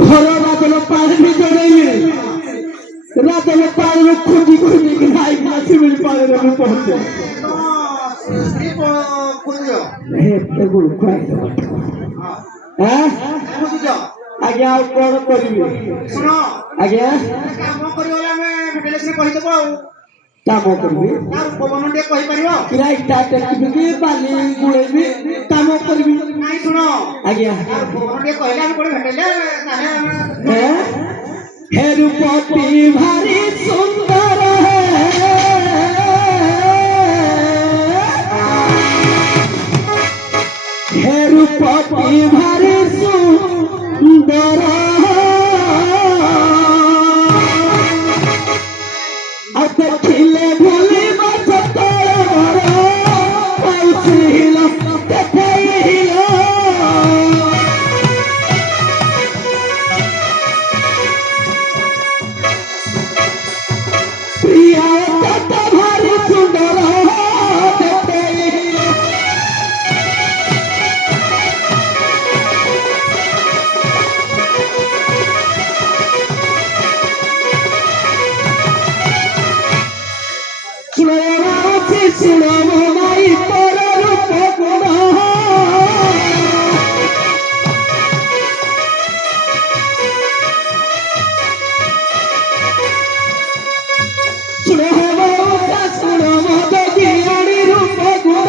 ঘর রাজলে পানি জড়াইলে রাজলে পানি খুঁজি খুঁজি খাই কিনা সিমিল পানি আমি পৌঁছে হ্যাঁ আজ্ঞা ଆଉ କଣ କରିବି ଶୁଣ ଆଜ୍ଞା କାମ କରିବ ଆମେ ଭେଟିଲେସନ କହିଦେବ ଆଉ କାମ କରିବି ପବନ ଟିକେ କହିପାରିବ କିରା ଇଟା ଟେକିବି କି ବାଲି ଗୁଳେଇବି କାମ କରିବି ନାଇଁ ଶୁଣ ଆଜ୍ଞା ପବନ ଟିକେ କହିଲେ ଆମେ କୋଉଠି ଭେଟିଲେ ତାହେଲେ ଆମେ हे रूपती भारी सुंदर है हे रूपती भारी सुंदर अब खिले भूली बस तोरा कैसी हिला कैसे हिला प्रिया कत भारी सुंदर देखते सुनो माई तोर रूप गुण सुनो मत ज्ञानी रूप गुण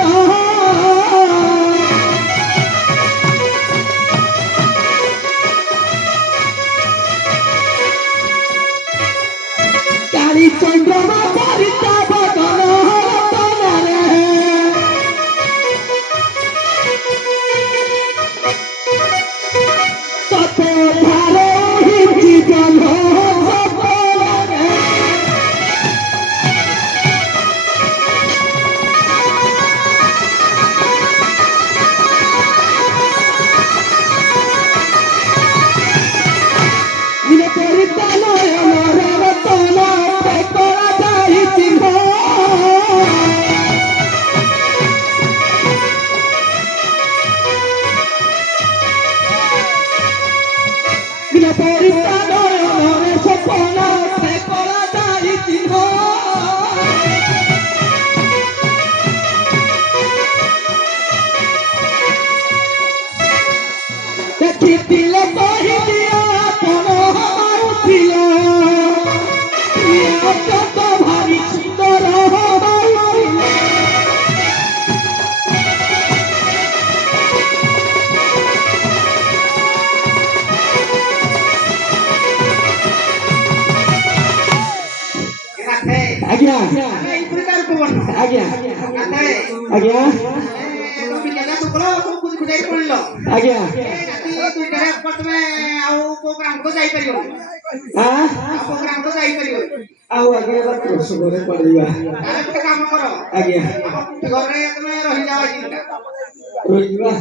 काली चंद्रमा परिता बदन भारी सुंदर आज्ञा आज्ञा आज्ञा आज्ञा ଆଉ ଆଗେ ପ୍ରସବରେ ପଡ଼ିବା କାମ କର ଆଜ୍ଞା ଘରେ ତମେ ରହିଯାଅ ରହିଯିବା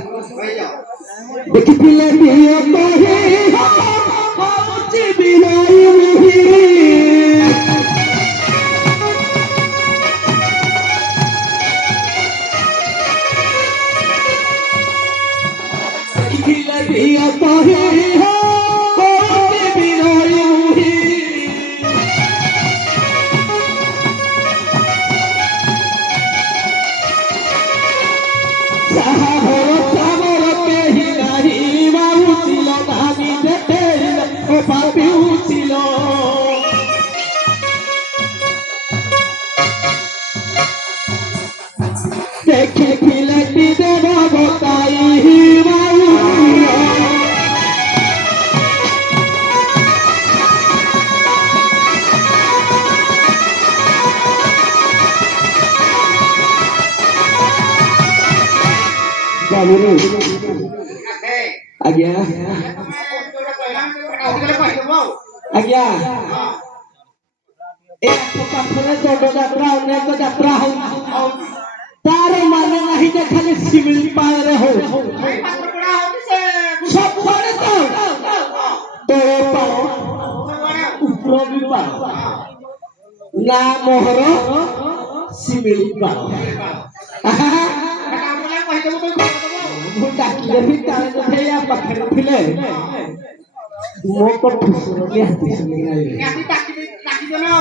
ଦେଖିଥିଲେ ପ୍ରିୟ କହେ ହଉଛି ବିନୟ ମୁହି ଦେଖିଥିଲେ ପ୍ରିୟ କହେ ହଉଛି ବିନୟ ମୁହି देखे खिलती देवा बताई आज्ञा आज्ञा पाखरे दंड यात्रा अनेक यात्रा तार माने नहीं जे खाली शिमिलीपाल रे हो सब बड़े तो तोरे पाल ऊपर भी पाल ना मोहर शिमिलीपाल डाकिले भी तारे तो या पाखरे थिले ମୋ କଥା ଶୁଣିଲି ହାତୀ ଶୁଣିଲି ଡାକିଦିଅ ନା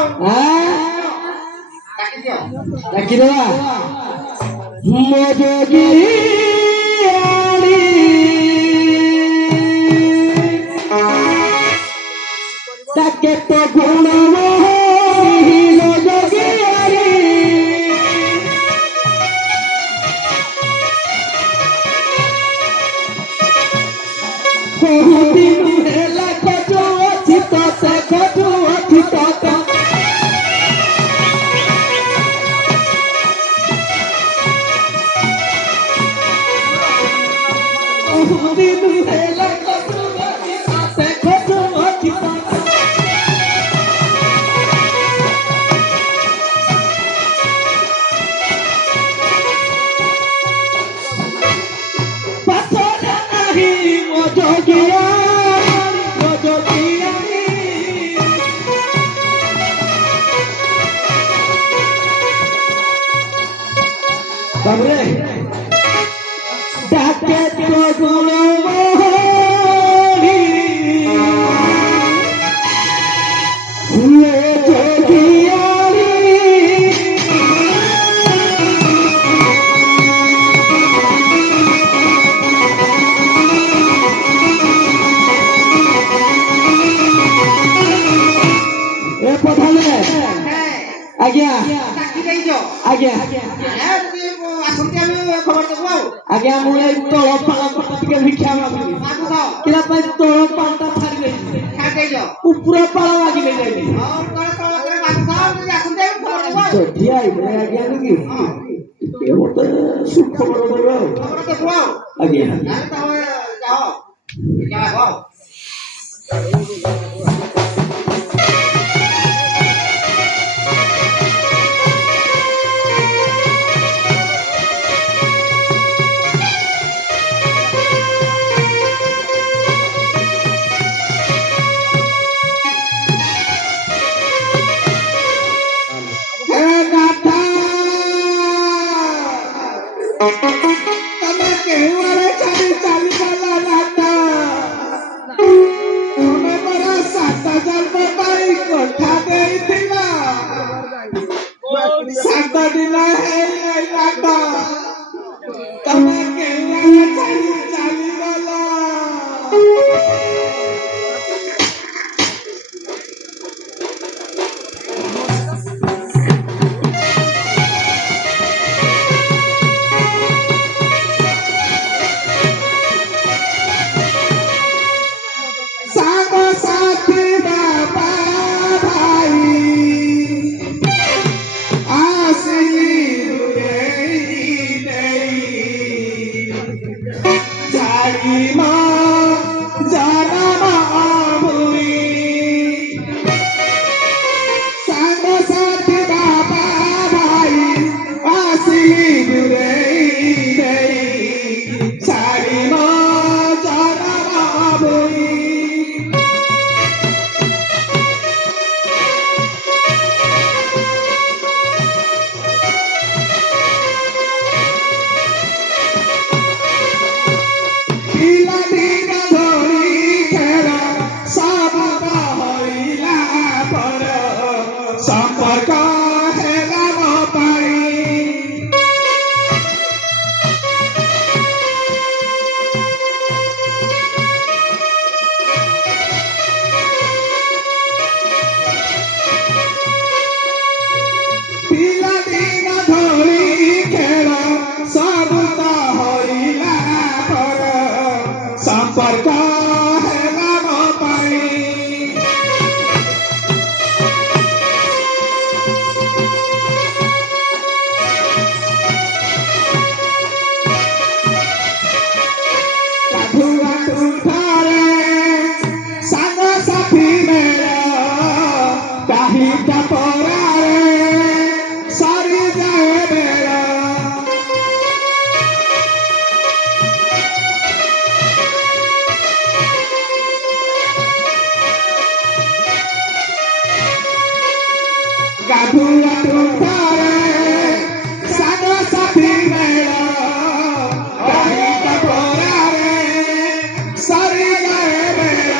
ଡାକିଦେବା ମୋ ଯୋଗୀ ତାକେ ତ ଗୁଣ ମହିଲ ଯୋଗିଆରୀ ବହୁଦିନ ହେଲା ଖୋଜୁ ଅଛି ତତେ ଖୋଜୁ ଅଛି ତତେ ବହୁଦିନ ହେଲା ଖୋଜୁ ଅଛି ତତେ ଖୋଜୁ ଅଛି ତତେ ପାଛରେ ନାହିଁ ମୋ ଯୋଗିଆରୀ ମୋ ଯୋଗିଆରୀ ବାବୁରେ ডাকে তো গুণমোহনী যোগিয়ারি এ প্রধানে আজ্ঞা আজ্ঞা ଆଜ୍ଞା ମୁଁ ଏଇ ତଳ ପାଳ ଟିକେ ଭିକ୍ଷା ମାଗୁଛି କିରା ପାଇଁ ତଳ ପାଳଟା ଛାଡ଼ି ଦେଇଛି ଉପର ପାଳ ମାଗିଲେ ଯାଇକି ଯଦି ଆଇଲେ ଆଜ୍ଞା କି ଟିକେ ମତେ ସୁଖ ବଡ଼ ଦେବେ ଆଉ ଆଜ୍ଞା ତମେ କେଉଁଆଡ଼େ ଚାଲି ଚାଲିଗଲା ନାଥା ତମେ ପରା 7 ଜନ୍ମ ପାଇଁ କଥା ଦେଇଥିଲ 7 ଦିନ ହେଇନାଇ ନାଥା ତମେ କେଉଁଆଡ଼େ ଚାଲି ଚାଲିଗଲା ସାଙ୍ଗସାଥି ବାପା ଭାଇ ଆସିଲି ଛାଡ଼ି ମା ଜନମ ଭୂମି ସାଙ୍ଗସାଥି ବାପା ଭାଇ ଆସିଲି ଛାଡ଼ି ମା ଜନମ ଭୂମି ପିଲାଦିନ ଧରି ଖେଳ ସମାପ୍ତ ହୋଇଲା ପରେ ସମ୍ପର୍କ ହେଲା ମୋ ପାଇଁ ପିଲାଦିନ ଧରି ଖେଳ ସମାପ୍ତ ହୋଇଲା ପରେ ସମ୍ପର୍କ ହେଲା ମୋ ପାଇଁ କାଠୁଆ ତୁଠରେ ସାଙ୍ଗସାଥି ମେଳ କାହିଁକା ପରାରେ ସରିଯାଏ ବେଳ ଗାଧୁଆ ତୁଠରେ ସାଙ୍ଗସାଥି ମେଳ କାହିଁକା ପରାରେ ସରିଯାଏ ବେଳ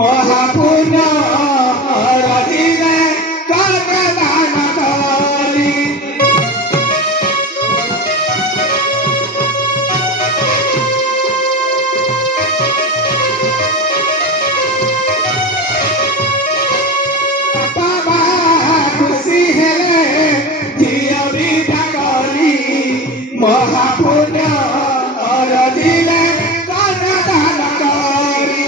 মহাপুণ্য রাধিলে কর্মে দান করি বাবা খুশি হেলে ঝিও বিধা করি মহাপুণ্য রাধিলে কর্মে দান করি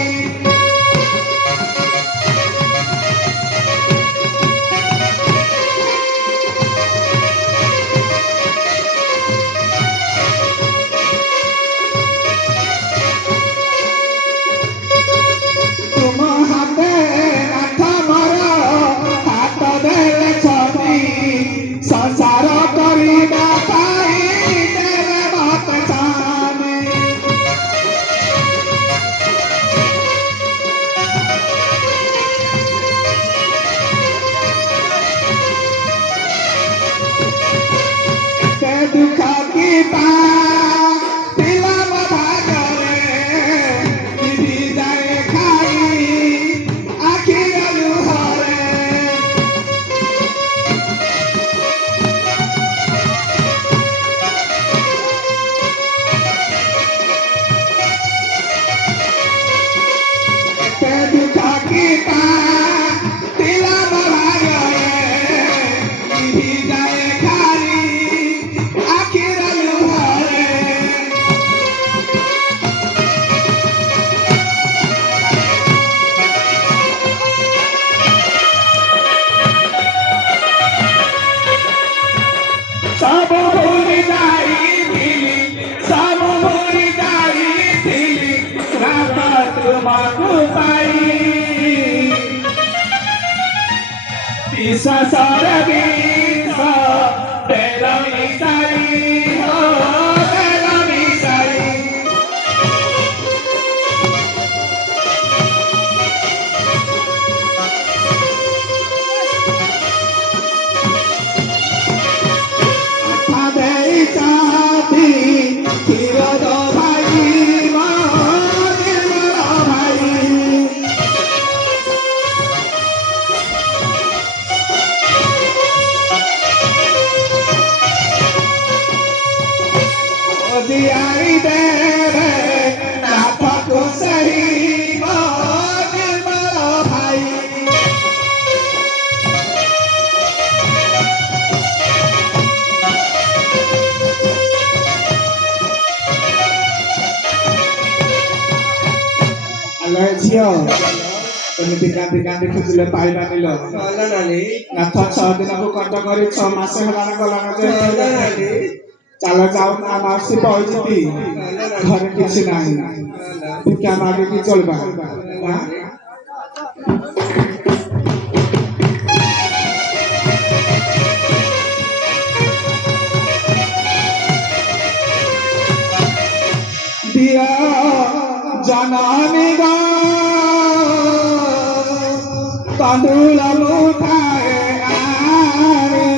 তুম হাতে নাথ মর হাত দেলে ছবি সংসার করিবা পাই দেবে মত জানি তে দুঃখ কি পা পিলা ভাগরে বিধি যায় খাই আখি লুহরে তে দুঃখ কি পা পিলা ভাগরে বিধি যায় খাই আখি লুহরে সব ভুলি যাইছিলি সব ভুলি যাইছিলি রাত তোমাকে পাই বিশ্বাসর বিষ তেল মিশাই হো তেল মিশাই আদেই চাঁদি ক্ষীরদ ভাই মা ভাই দিয়াই দেবে নাথক সহি মা ভাই আলো ঝিଅ ଏମିତି କାନ୍ଦି କାନ୍ଦି ଖୋଜିଲେ ପାଇବାନିଲ ନାଥ 6 ଦିନକୁ କଟ କରି 6 ମାସ ହେଲାଣି ଗଲାଣି ଚାଲ ଯାଉ ନା ମାଉସୀ ପହଞ୍ଚିବି ଘରେ କିଛି ନାହିଁ ଭିକ୍ଷା ମାଗିକି ଚଳିବା ଦିଅ ଜନନୀ ଗା তাঁদুল মুঠায় আরে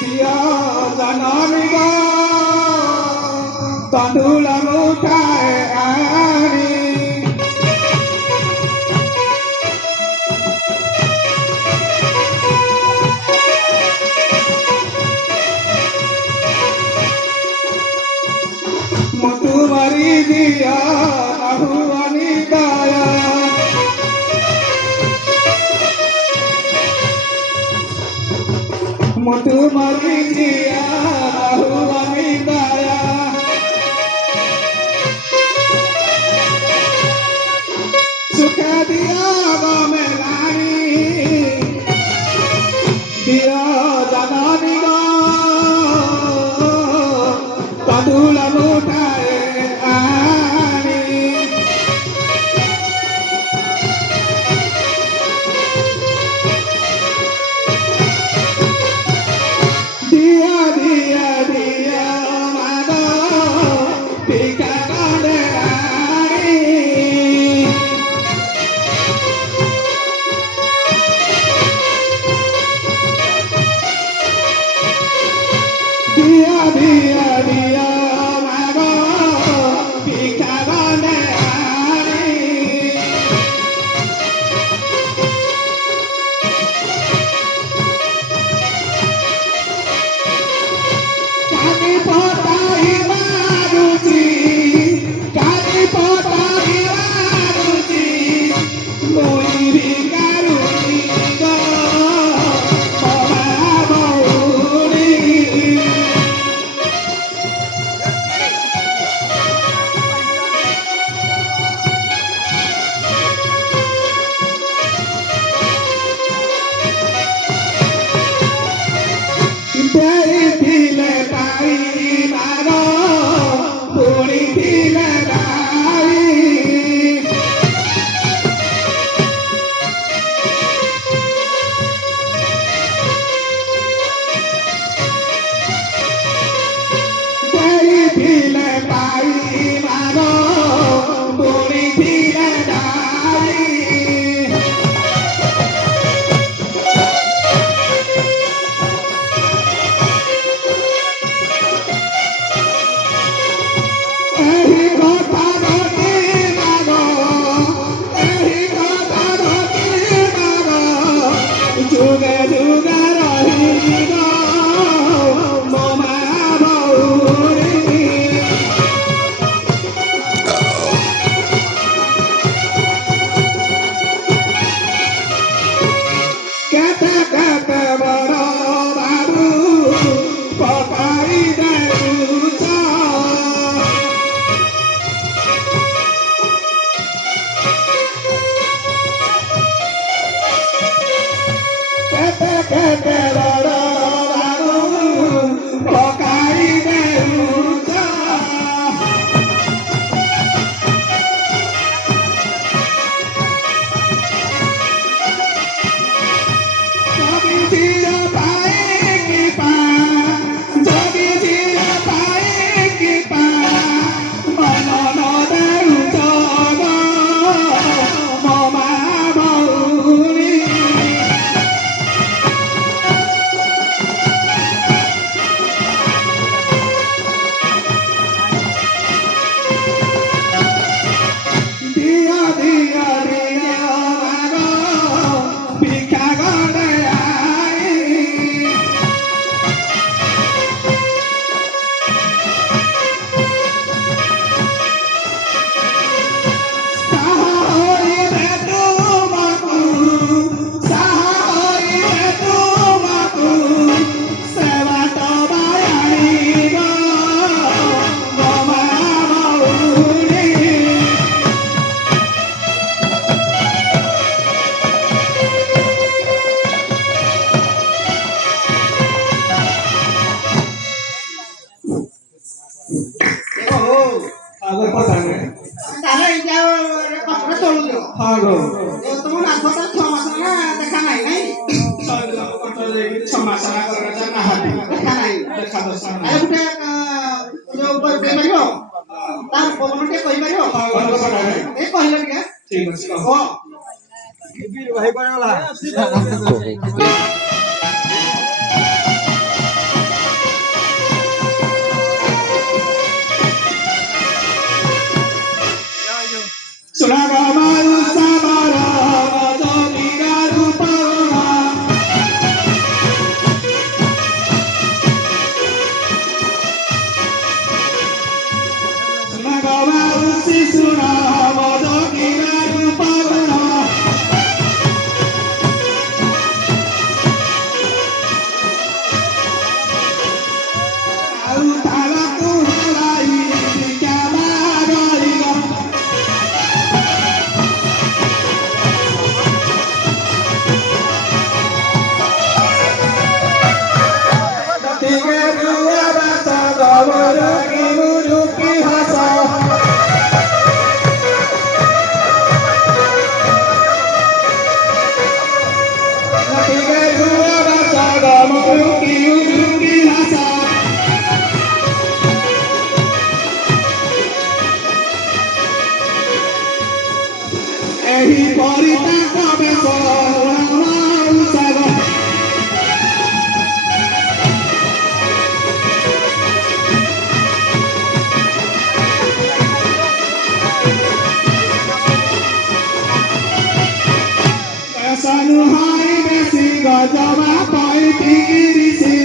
দিয়া জননী গা তাঁদুল মুঠায় আরে মধুমারি দিয়া আহুয়ানি গায়া মধুমারি দিয়া আহুয়ানি গায়া সুখ দিয়া গমেলানি দিয়া জানানি গা তাঁদুল মুঠায় আনি দিয়া দিয়া দিয়া মাদ ভিক্ষা কাঁদে আনি ଆରେ ଏଇଟା କଷ୍ଟରେ ଚଳୁଛ ହଁ ଗো ତମ ନାଥ ତ 6 ମାସ ନା ଦେଖା ନାହିଁ ନାଇଁ 6 ମାସ ନା କରଟା ନାହାନ୍ତି ଦେଖା ନାହିଁ ଦେଖା ଦର୍ଶନ ଆରେ ଗୋଟେ ଯୋଉ ଉପରେ ଦେଇପାରିବ ତାର ପବନ ଟିକେ କହିପାରିବ ଏ କହିଲେ ଟିକେ ଠିକ ଅଛି କହ ଭାଇ କୁଆଡେ ଗଲା Suragamaru sabara vadamira rupavana Suragamaru sisuna vadamira rupavana Au taraku halai dikamagarira Ehi porita come sola usaga Sanu hai besi gajama pai tigirisi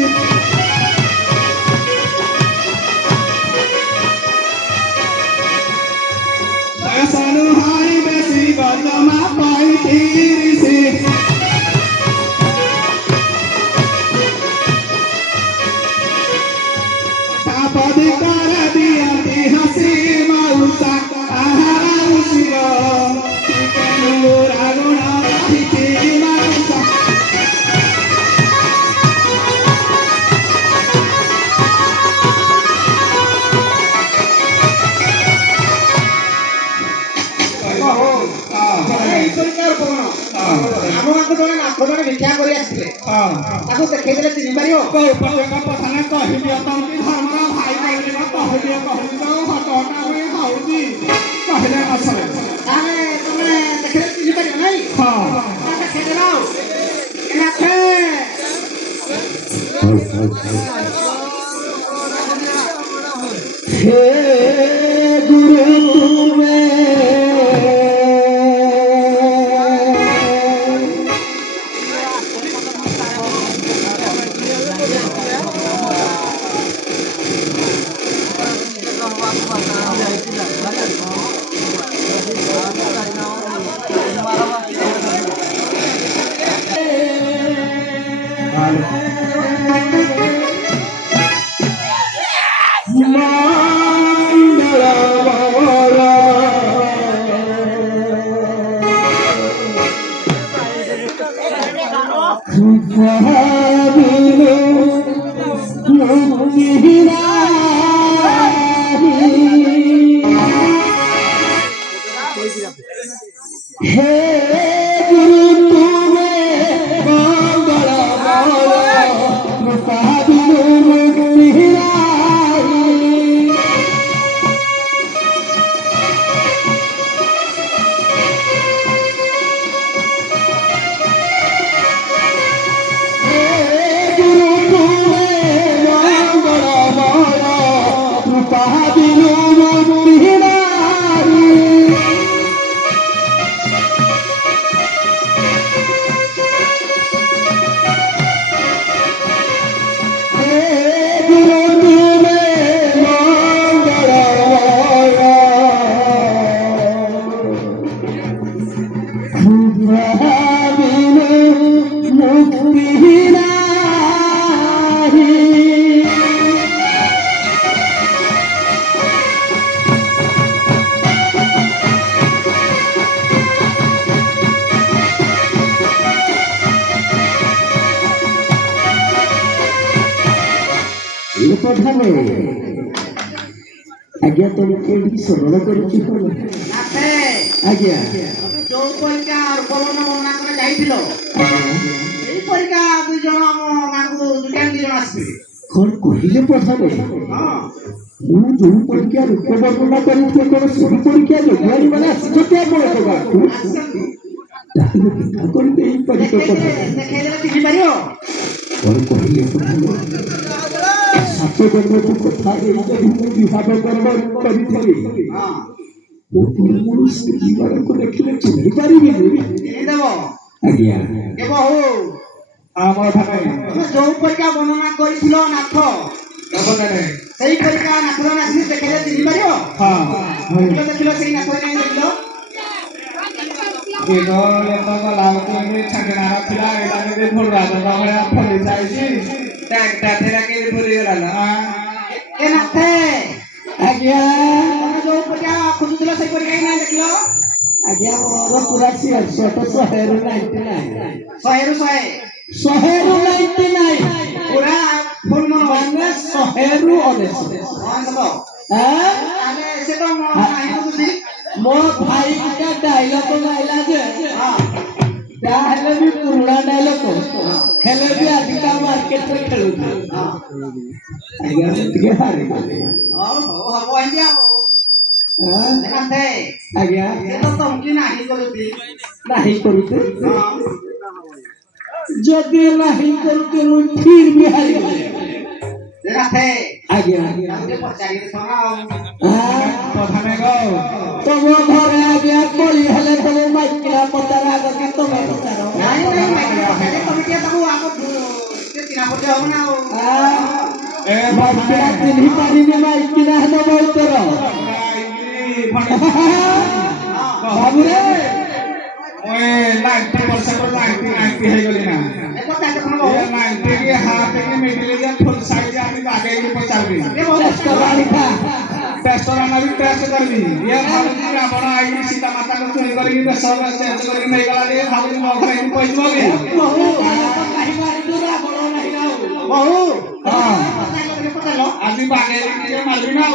Sanu hai besi gajama pai tigirisi Tapadi kara dianti hasi mausa ahara usigo Tikenu raguna hiti mausa ଭିକ୍ଷା କରି ଆସିଥିଲେ ତାକୁ ଦେଖେଇଦେଲେ ଚିହ୍ନି ପାରିବ ପ୍ରତ୍ୟେକ ପଠାନେ କହିଦିଅ ତମକି ଧର୍ମର ଭାଇ କହିଦିଅ କହିଦିଅ କହିଦିଅ ହଟଟା ହୁଏ ହଉଛି କହିଲେ ଅସରେ ତାହେଲେ ତମେ ଦେଖିଲେ ଚିହ୍ନି ପାରିବ ନାଇଁ ହଁ ଦେଖେଇଦେଲ ହେ ଗୁରୁ ତୁମେ ଆଜ୍ଞା ତମେ କେମିତି ସରଳ କରୁଛି ଆଜ୍ଞା ଯୋଉ ପରୀକ୍ଷା ଉପବନ ବର୍ଣ୍ଣନା କରି ଯାଇଥିଲ ଏଇ ପରୀକ୍ଷା 2 ଜଣ ଆମ ଗାଁକୁ 2 ଜଣ ଆସିଥିଲେ। କଣ କହିଲେ ପ୍ରଧାନ? ମୁଁ ଯୋଉ ପରୀକ୍ଷା ରୂପ ବର୍ଣ୍ଣନା କରିଥିଲି କଣ ସେହି ପରୀକ୍ଷା ଯୋଗୁଆରୀ ମାନେ ଆସିଛନ୍ତି ଆପଣଙ୍କ ଗାଁକୁ? ତାହେଲେ ପିଠା କରିତେ ଏଇ ପରୀକ୍ଷା ଦେଖେଇଦେଲେ ଚିହ୍ନି ପାରିବ? କଣ କହିଲେ ପ୍ରଧାନ? ସାତ ଜନ୍ମକୁ କଥା ହେଇ ଯଦି ମୁଁ ବିବାହ କରିଥିଲି ମୋ ପୂର୍ବରୁ ସ୍ତ୍ରୀ ମାନଙ୍କୁ ଦେଖିଲେ ଚିହ୍ନି ପାରିବିନି। ଆଜ୍ଞା ଯୋଉ ପରୀକ୍ଷା ବର୍ଣ୍ଣନା କରିଥିଲ ନାଥ ସେଇ ପରୀକ୍ଷା ନାଥ ଜଣେ ଆସିଲେ ଦେଖେଇଲେ ଚିହ୍ନି ପାରିବ? ଦେଖିଲ ସେଇ ନାଥ କାହିଁ ଦେଖିଲ? ଆଜ୍ଞା ଯୋଉ ପରୀକ୍ଷା ଖୋଜୁଥିଲ ସେଇ ପରୀକ୍ଷା ହିଁ ଦେଖିଲ? ଆଜ୍ଞା ମୋର ପୁରା 100ରୁ 99 ଶହେରୁ 99 ପୁରା ଫୁଲ୍ ମନ ମାନେ 100ରୁ 99 ସେ ତ ମୋ ଭାଇ ଗୋଟେ ଡାଇଲଗ ମାଇଲା ଯେ ଯାହେଲେ ବି ପୁରୁଣା ଡାଇଲଗ ହେଲେ ବି ଆଜିକା ମାର୍କେଟରେ ଖେଳୁଛି। ଆଜ୍ଞା ମୁଁ ଟିକେ ହାରିଗଲି। ହବ ଆଜ୍ଞା ଆଜ୍ଞା ତମକି ନାହିଁ କରୁଛି ଯଦି ନାହିଁ କରୁଛି ମୁଁ ଫିର ବି ହାରିଗଲି। ଆଜ୍ଞା ତମ ଘରେ ଆଜ୍ଞା କଳି ହେଲେ ତମ ମାଇକିନା ପଚାର ଆଗ କି ତମେ ପଚାର? ମାଇକିନା ଚିହ୍ନି ପାରିବି ମାଇକିନା ହେଲେ ମଉତର ବାବୁରେ 90% ହେଇଗଲି ନା 90 କି ହାଫ କି ମିଡିଲ କି ଫୁଲ ସାଇଜ আমি বাগেই পচারবি টেস্ট রানা ବି ଟେଷ୍ଟ କରିବି ଇଏ ଭାବୁଛି ଆପଣ ଆଇକି ସୀତା ମାତାକୁ ଚୁରି କରିକି ବେଶ ଚେଞ୍ଜ କରିକି ନେଇଗଲା ଯେ ଭାବୁଛି ମୋ ଘରେ ଏମିତି କହିଯିବ କି ଆଜି ବାଗେଇ ଟିକେ ମାରିବି ନା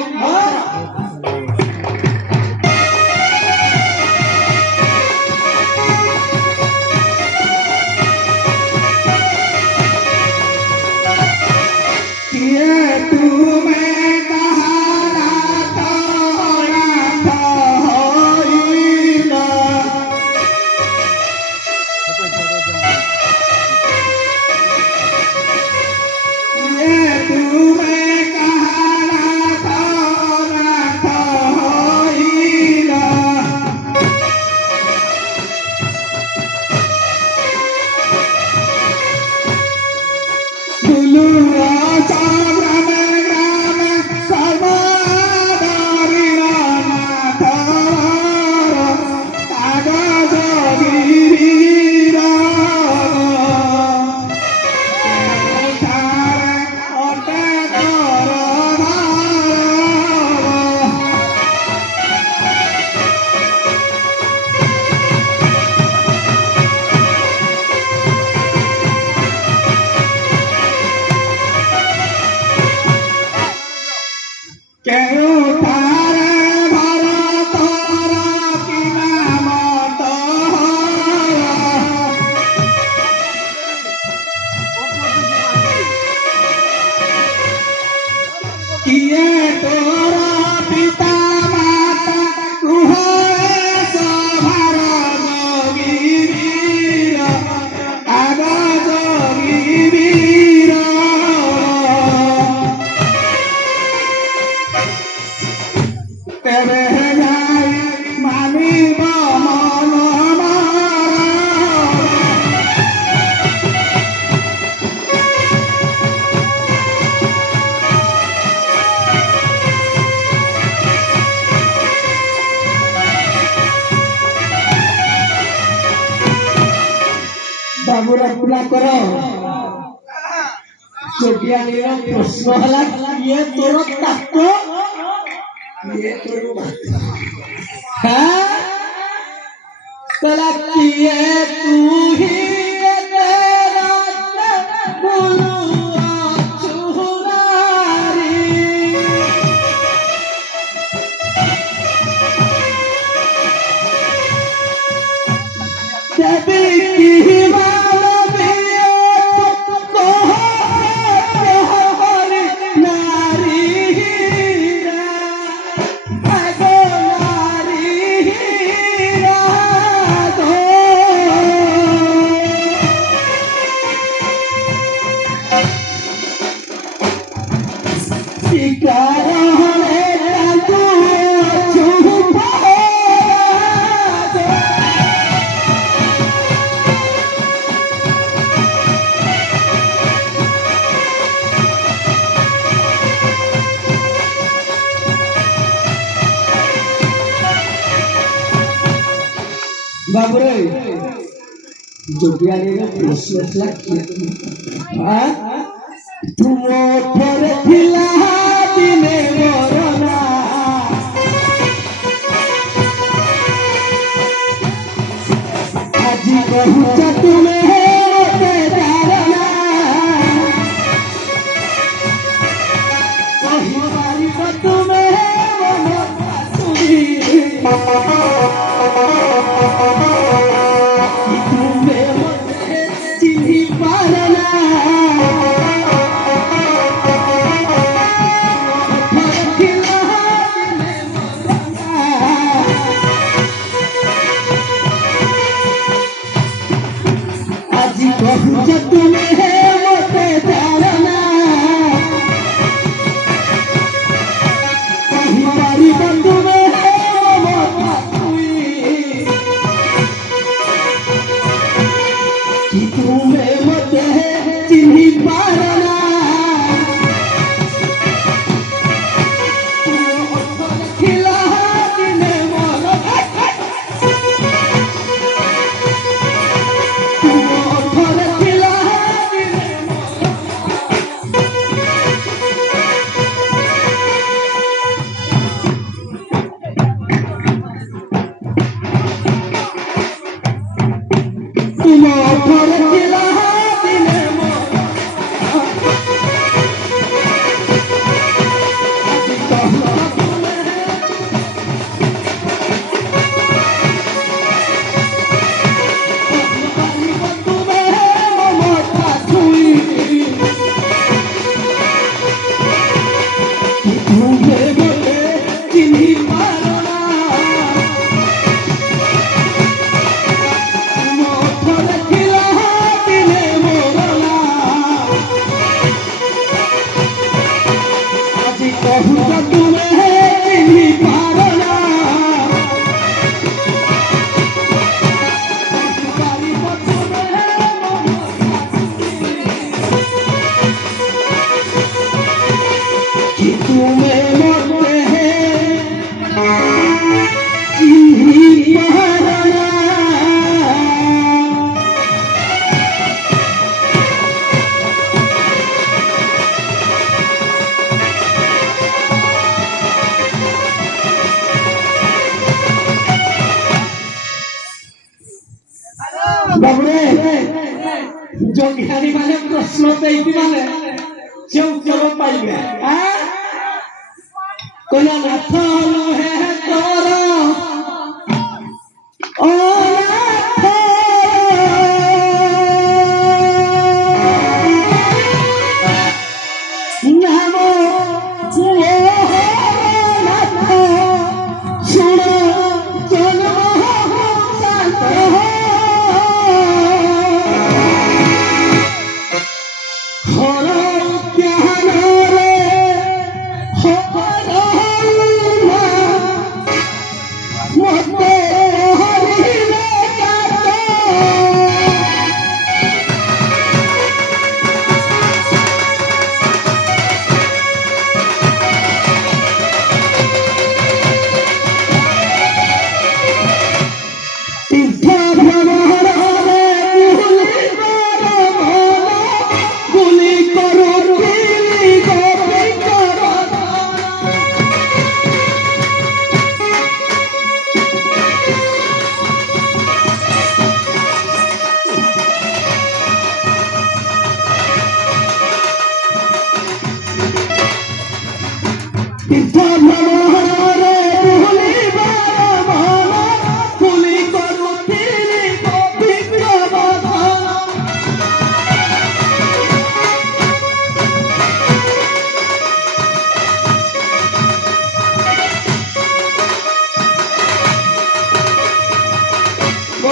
ବାବୁ ରତ୍ନା କର ଯୋଗିଆଣୀର ପ୍ରଶ୍ନ ହେଲା କିଏ ତୋର ତାତ କିଏ ତୋର କହିଲା କିଏ ତୁ ହି देवी की मानवीय हमारी नारी अगो नारी राधो शिकार बाबरे जोगियानी ने प्रश्न किया तुम ओठरे थिला दिने मोरना आज कहूच तुम्हें होते जारना कही पारिब तुम्हें मन सुनी जब तुम्हें मोते जाना कहीं बारी तुम्हें मोता हुई कि तुम्हें मोते चिन्ही पारना खिला दिने मोर बाबरे जोगियानी माने प्रश्न देती माने से उत्तर पाइबे कोना नाथ है तोरा ओ नामो नाथ सुनो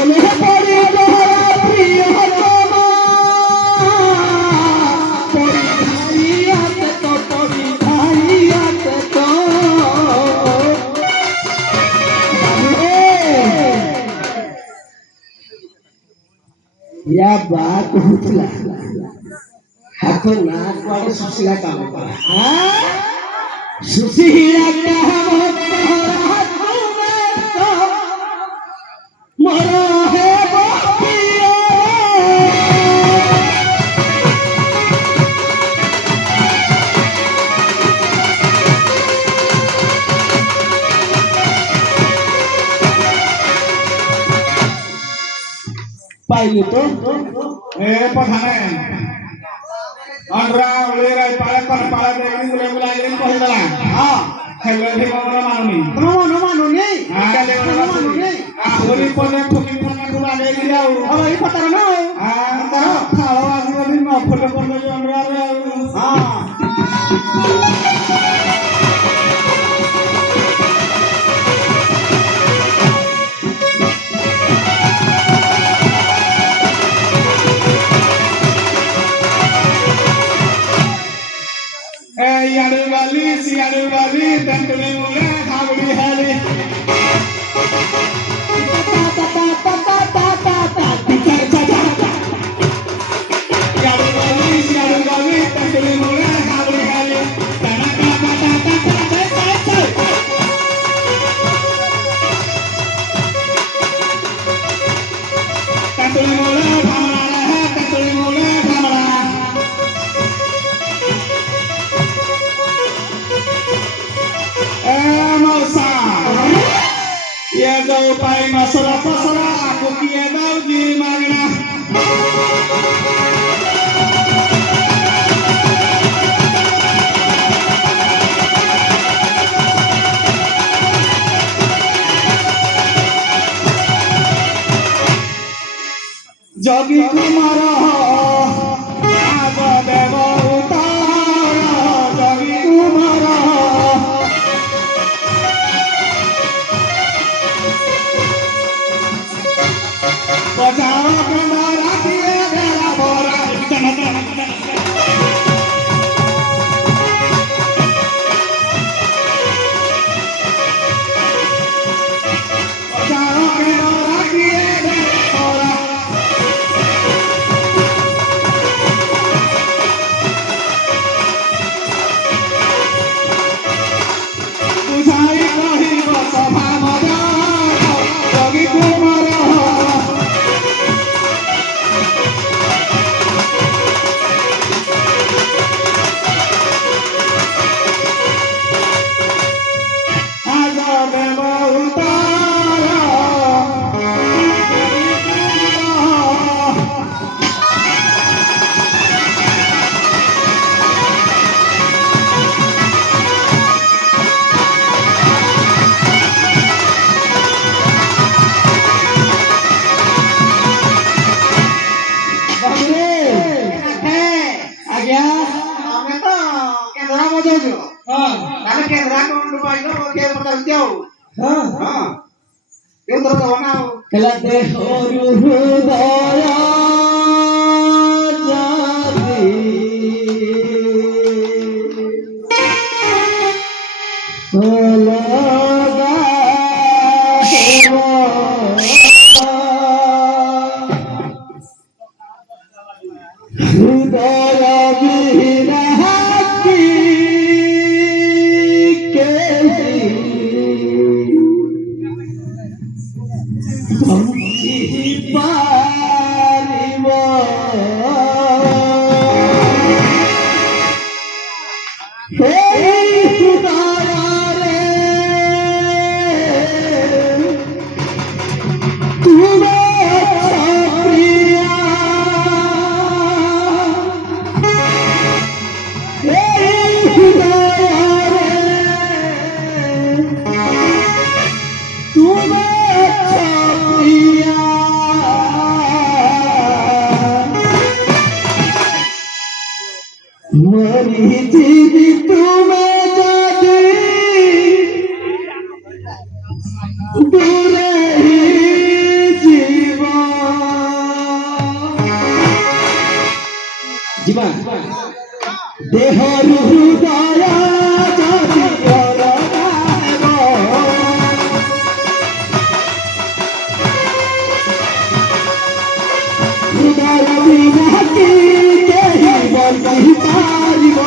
মনে পড়ে দোহরা প্রিয় তোমা পরিধাইয়াতে তো পরিধাইয়াতে তো या बात होतला हाको नाक वाले सुशीला काम करा हां सुशीला काम तोरा तुम्हें तो मरो है बापिया पाइले तो ए पठाने अंडरा उलेरा पाला कोन पाला देनी गुले गुला लेन कहिदला हां खेले भी मन मानुनी नो मानुनी हां नो मानुनी होली पने ठोकी पने गुला ले दियाउ अब ई पतर न हां करो खाओ आगु दिन न फोटो कर जो अंडरा रे हां सियाड़ू वाली तंतुले मुले हावड़ी हाली सियाड़ू वाली तंतुले मुले हावड़ी हाली तंतुले मुले भामड़ा है तंतुले मुले भामड़ा ये दो पाई मसरा पसरा aku kiye bau di magna jogi kumara aga dewa utara jogi kumara बजाओ कमरा दिए मेरा बोरा बजाओ कमरा दिए मेरा बोरा बुझाई नहीं बस भामरा जोगी कुमारा দেহর হৃদয় যদি অলগা হেব হৃদয় বিনাকি কেহি বন্ধি পারিব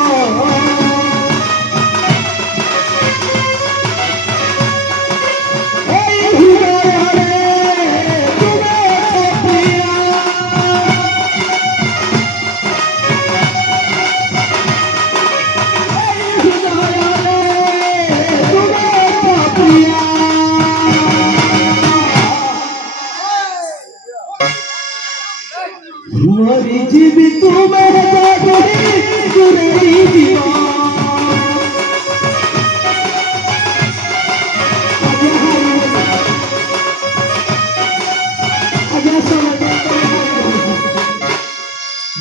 এই হৃদୟରେ তুমে প্রিয়া মরি জীবি তুমি দূরে জীব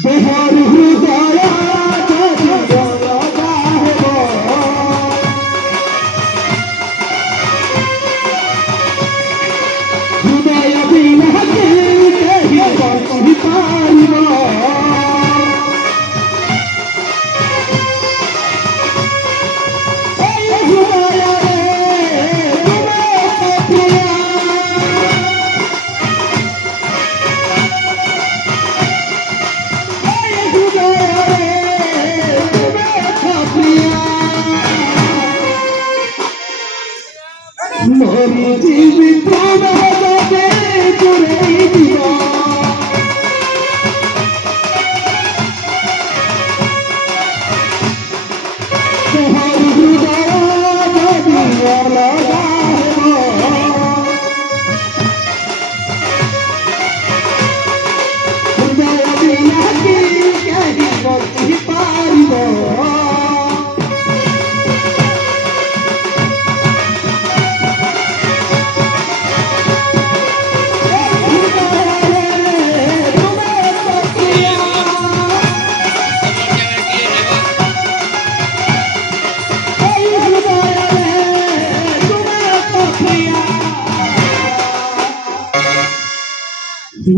দেহর হৃদয় যদি অলগা হেব হৃদয় বিনাকি কেহি বন্ধি পারিব এই হৃদୟରେ তুমে প্রিয়া এই হৃদୟରେ তুমে প্রিয়া মরি জীবি তুমি যদি দূরে জীব দেহর হৃদয় যদি অলগা হেব হৃদয় বিনাকি কেহি বন্ধি পারিব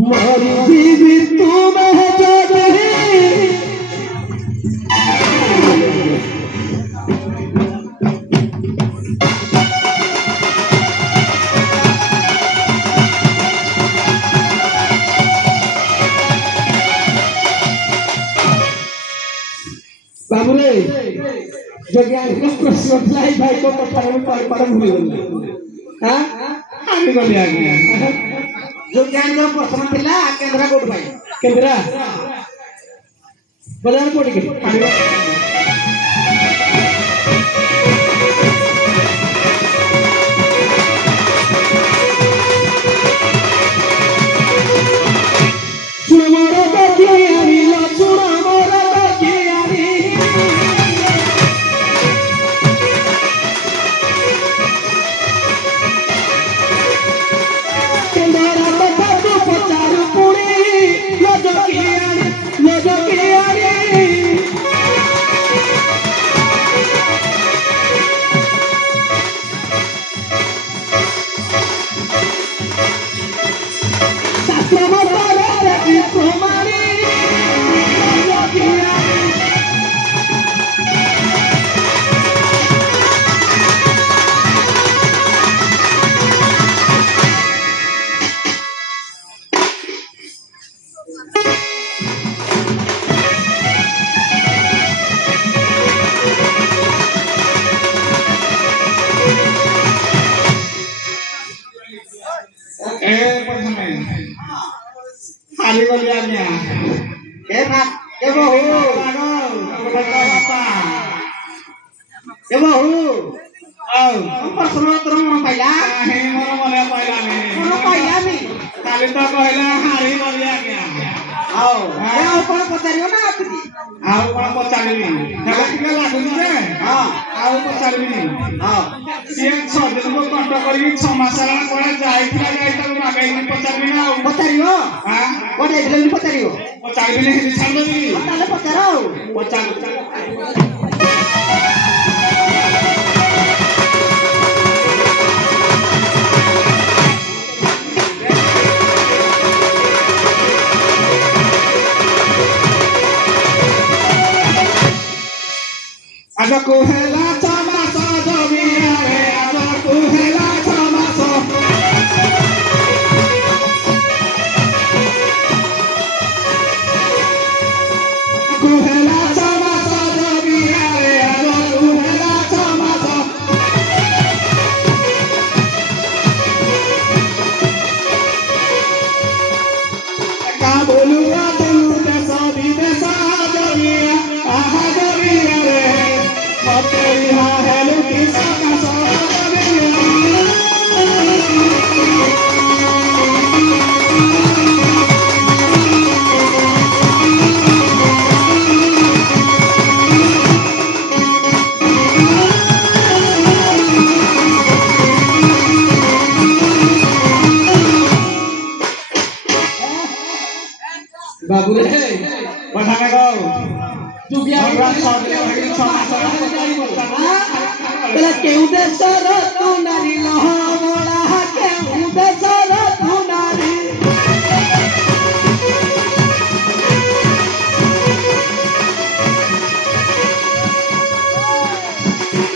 মরি জীবি তুমি যদি বাবুরে যদি আগে প্রশ্ন লাই ভাই তো কথা আমি পরে ভুলে গেল হ্যাঁ আমি গলি আজ্ঞା ଯୋଉ ଜାଣିଛ ପ୍ରଥମ ଥିଲା କେନ୍ଦ୍ରା କୋଉଠି ପାଇଁ କେନ୍ଦ୍ରା ବଜାର କୋଉଠି ଶୁଣ ମୋର ବାକି ଆଣିଲ ଶୁଣ ମୋର ବାକି ଆଣି କେନ୍ଦ୍ରା କଥାକୁ ପଚାରୁ ପୁଣି ଲଜକି ଆଣି ଶାସ୍ତ୍ର ମତରେ ପ୍ରମାଣି ଲଜକି ଆଣି ଏ ପ୍ରଥମେ ହାରି ଗଲି ଆଜ୍ଞା ଏ ନା ଏ ବହୁ ବାପା ଏ ବହୁ ଆଉ ପ୍ରଥମ ତୋର ମନ ପାଇଲା କାହିଁ ମୋର ମନେ ପଇଲାନି ମନ ପାଇଲାନି କାଲି ତ କହିଲା ହାରି ଗଲି ଆଜ୍ଞା ଆଉ ଆଉ କଣ ପଚାରିବ ନା ଅଛି ଆଉ କଣ ପଚାରିବି ହେଲେ ଟିକେ ଲାଗୁଛି ଯେ ହଁ ଆଉ ପଚାରିବିନି ହଁ ସିଏ 6 ଦିନକୁ କଣ୍ଟ କରିକି 6 ମାସ ହେଲା କୁଆଡେ ଯାଇଥିଲା ତାକୁ ମାଗେଇକି ପଚାରିବି ନା ଆଉ ପଚାରିବ ଆଁ କୁଆଡେ ଯାଇଥିଲେ ବୋଲି ପଚାରିବ ପଚାରିବିନି ହିନ୍ଦୀ ଛାଡ଼ିଦେବି ତାହେଲେ ପଚାର ଆଉ ପଚାରୁ ଆଗକୁ ହେଲା 6 ମାସ ଜମିଆରେ ଆଗକୁ ହେଲା 6 ମାସ ଆଗକୁ ହେଲା 6 ମାସ ଜମିଆରେ ଆଗକୁ ହେଲା 6 ମାସ ଏକା ବୋଲୁଆ ଦେଲୁ ଦେଶ ବିଦେଶ ଜମିଆ ଆହା ଜମିଆରେ ମତେ ରିହା ହେଲୁ କିସ କାସ ଜମିଆ बाबू रे पठाने गौ तू क्या हमरा छोड़ दे 6 मास तेरा केउ देशर तू नारी लहमोड़ा केउ देशर तू नारी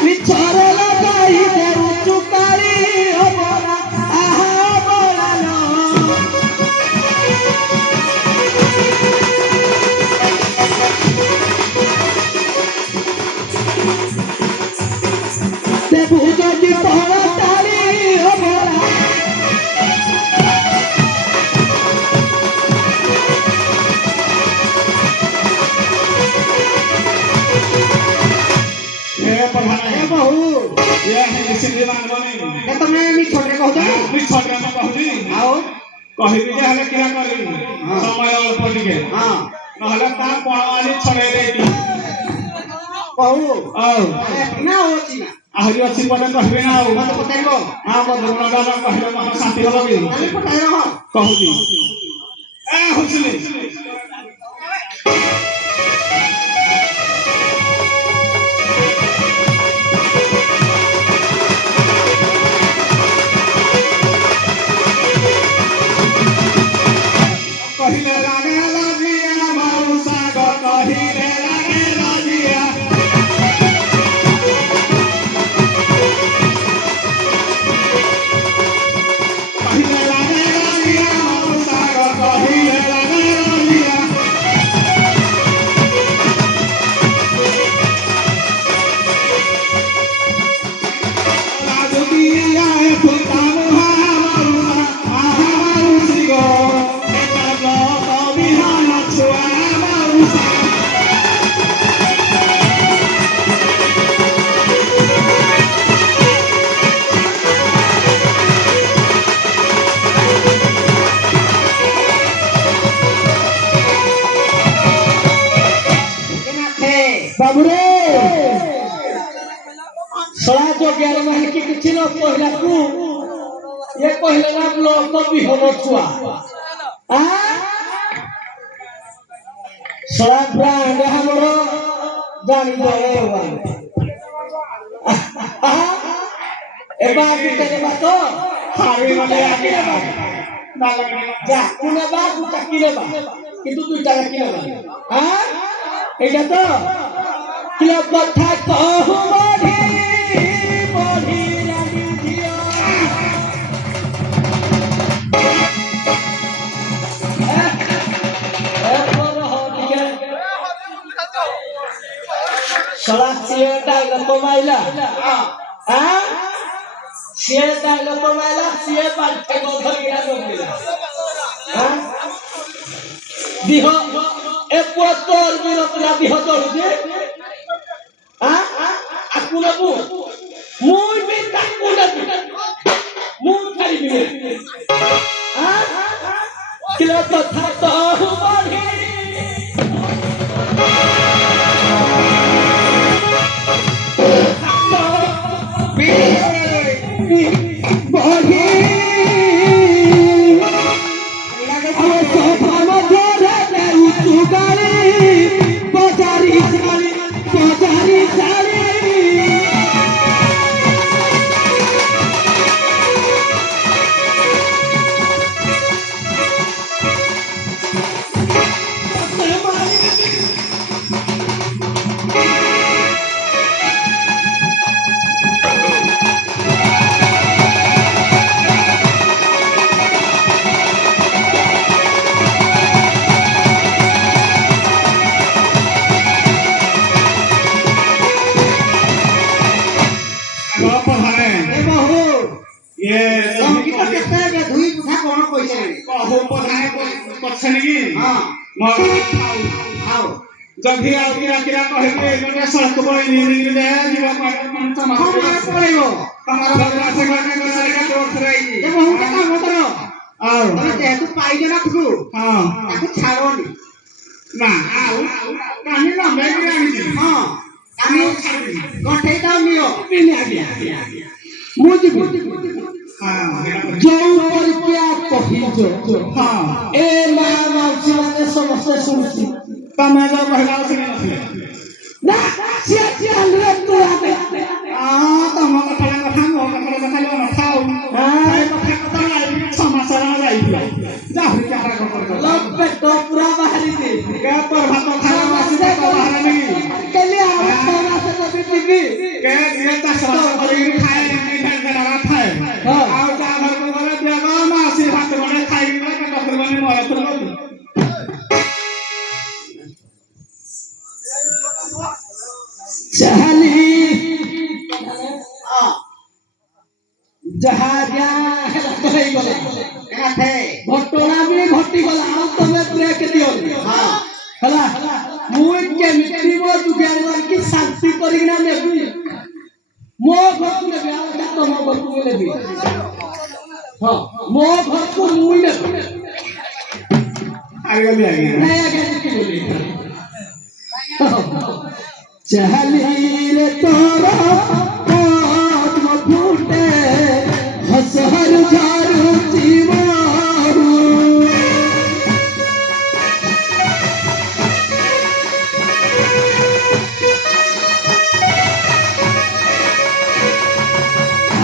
पिछरे लगाई दे चुकारी ओ बोला आहा बोला लो देबू जदि पहरा तारी ओ बोला ये पठाने ए बहू ये है सिंधी मानबनी ଏ ତମେ ମିଛରେ କହୁଛ मी छोटे में कहूजी ଆଉ କହିବି ଯେ ହେଲେ କିରା କରିବି ସମୟ ଅଳ୍ପ ଟିକେ ହଁ ନହେଲେ ତା ପଣୱାଲି ଛଡେଇ ଦେଇଛି ବହୁ ଆଉ ନା ଅଛି ନା ଆହୁରି ଅଛି ପଟେ କହିବି ନା ଆଉ ମତେ ପଚାରିବ ବନ୍ଧୁଗଣଟା କହିଲେ ମନ ଶାନ୍ତି ହବ କି ଖାଲି ପଚାରିବ ହଁ କହୁଛି ଏ ହୁସିଲି କହିଲେ ରାଗେ ଲଜିଆ ମଉସା ଗ କହିଲେ ରାଗେ ଲଜିଆ କହିଲେ ରାଗେ ଲଜିଆ ମଉସା ଗ କହିଲେ ରାଗେ ଲଜିଆ ରାଜୁକିଆ ଏଠୁ ମୁହା ମଉସା ଆହା ମଉସି ଗ ବିହାନ ଛୁଆ ମଉସା बाबू रे सला जो ग्यारह महीने की किसी न कहला तू ये कहले ना ब्लॉक तो भी होनो छुआ आ सला ब्रांड हमरो जानी दो ए बात के बात हारी वाले आगे ना लगने जा कुने बा तू किने बा কিন্তু তুই টাকা কিনে না হ্যাঁ এটা তো কিলো কথা কহু বড়ি বড়ি লাগি দিও এ পর হদিকে সলাসিয়ে ডাইলো কমাইলা হ্যাঁ সিয়ে ডাইলো কমাইলা সিয়ে পাল্টে গধরিয়া জমিলা হ্যাঁ দিহ এ পতর বিরতরা দিহ দরুদে আকুলাবু মুই বি তাকুলাবু মুই খালি দিবে কিলা কথা তো বাড়ি বাড়ি ଅଛି କି ମୋ ଆଉ ଯଦି ଆଉ କିରା କହିବେ ଗୋଟେ ସଳକ ପଳେଇ ଯିବ ପଳେଇବ ତମର ସେ କୋର୍ସରେ ହେଇଛି ଏ ବହୁତ କାମ କର ଆଉ ତମେ ଯେହେତୁ ପାଇଛ ନାଥକୁ ହଁ ତାକୁ ଛାଡ଼ନି ନା ଆଉ କାହିଁ ଲମ୍ବେଇକି ଆଣିଛି ହଁ କାମ ଗଠେଇ ଦାও ନିଅ ମୁଁ ଯିବି ହଁ ଯୋଉ ପରୀକ୍ଷା କହିଛ ହଁ ଏ ମା ମାଉସୀ ମାନେ ସମସ୍ତେ ଶୁଣୁଛି ତମେ ଯୋଉ କହିଲା ଆଉ ଶୁଣି ନଥିଲେ ନା ସିଏ ଚାଲରେ ତୁ ତମ କଥାର କଥା ମୋ କଥାର କଥା ନଥା ଆଉ ଏ କଥା କଥା ଲାଇବ୍ରେରୀ 6 ମାସ ହେଲା ଯାଇଥିଲା ଯାହା ଚାରା ପେଟ ପୁରା ବାହାରିଛି କେ ତୋର ଭାତ ଖାଇବା ମାସି ପେଟ ବାହାରେ ନାଇଁ କେଲି ଆଉ 6 ମାସ ଯଦି ଯିବି କେ ଯିଏ ଚାଷ କରିକି ଖାଏ ଖାଏ ଆଉ ଯାହା ଘରକୁ ଗଲେ ଦେବ ମାସି ଭାତ ଗଣ୍ଡେ ଖାଇକି ପେଟ ପୁରବନି ମର ପୁରବନି ଚାଲି ଯାହା ହେଇଗଲା ଘଟଣା ବି ଘଟିଗଲା ଆଉ ତମେ ବ୍ରେକ୍ ଦିଅନି ହେଲା ମୁଁ କେମିତି ମୋ ଦୁନିଆରେ ରହିକି ଶାନ୍ତି କରିକିନା ନେବି ମୋ ଘରକୁ ନେବି ଆଉ ତମ ଘରକୁ ନେବି ହଁ ମୋ ଘରକୁ ମୁଁ ନେବି ଆଗଲି ଆଜ୍ଞା ନାଇଁ ଆଜ୍ଞା ଯିବି ଚାଲିରେ ତୋର ପଦ୍ମ ଫୁଟେ ହସରୁ ଝରୁଛି ମହୁ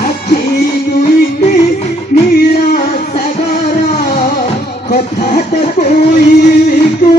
ଆଖି ଦୁଇଟି ନୀଳ ସାଗର କଥା ତ କହିକୁ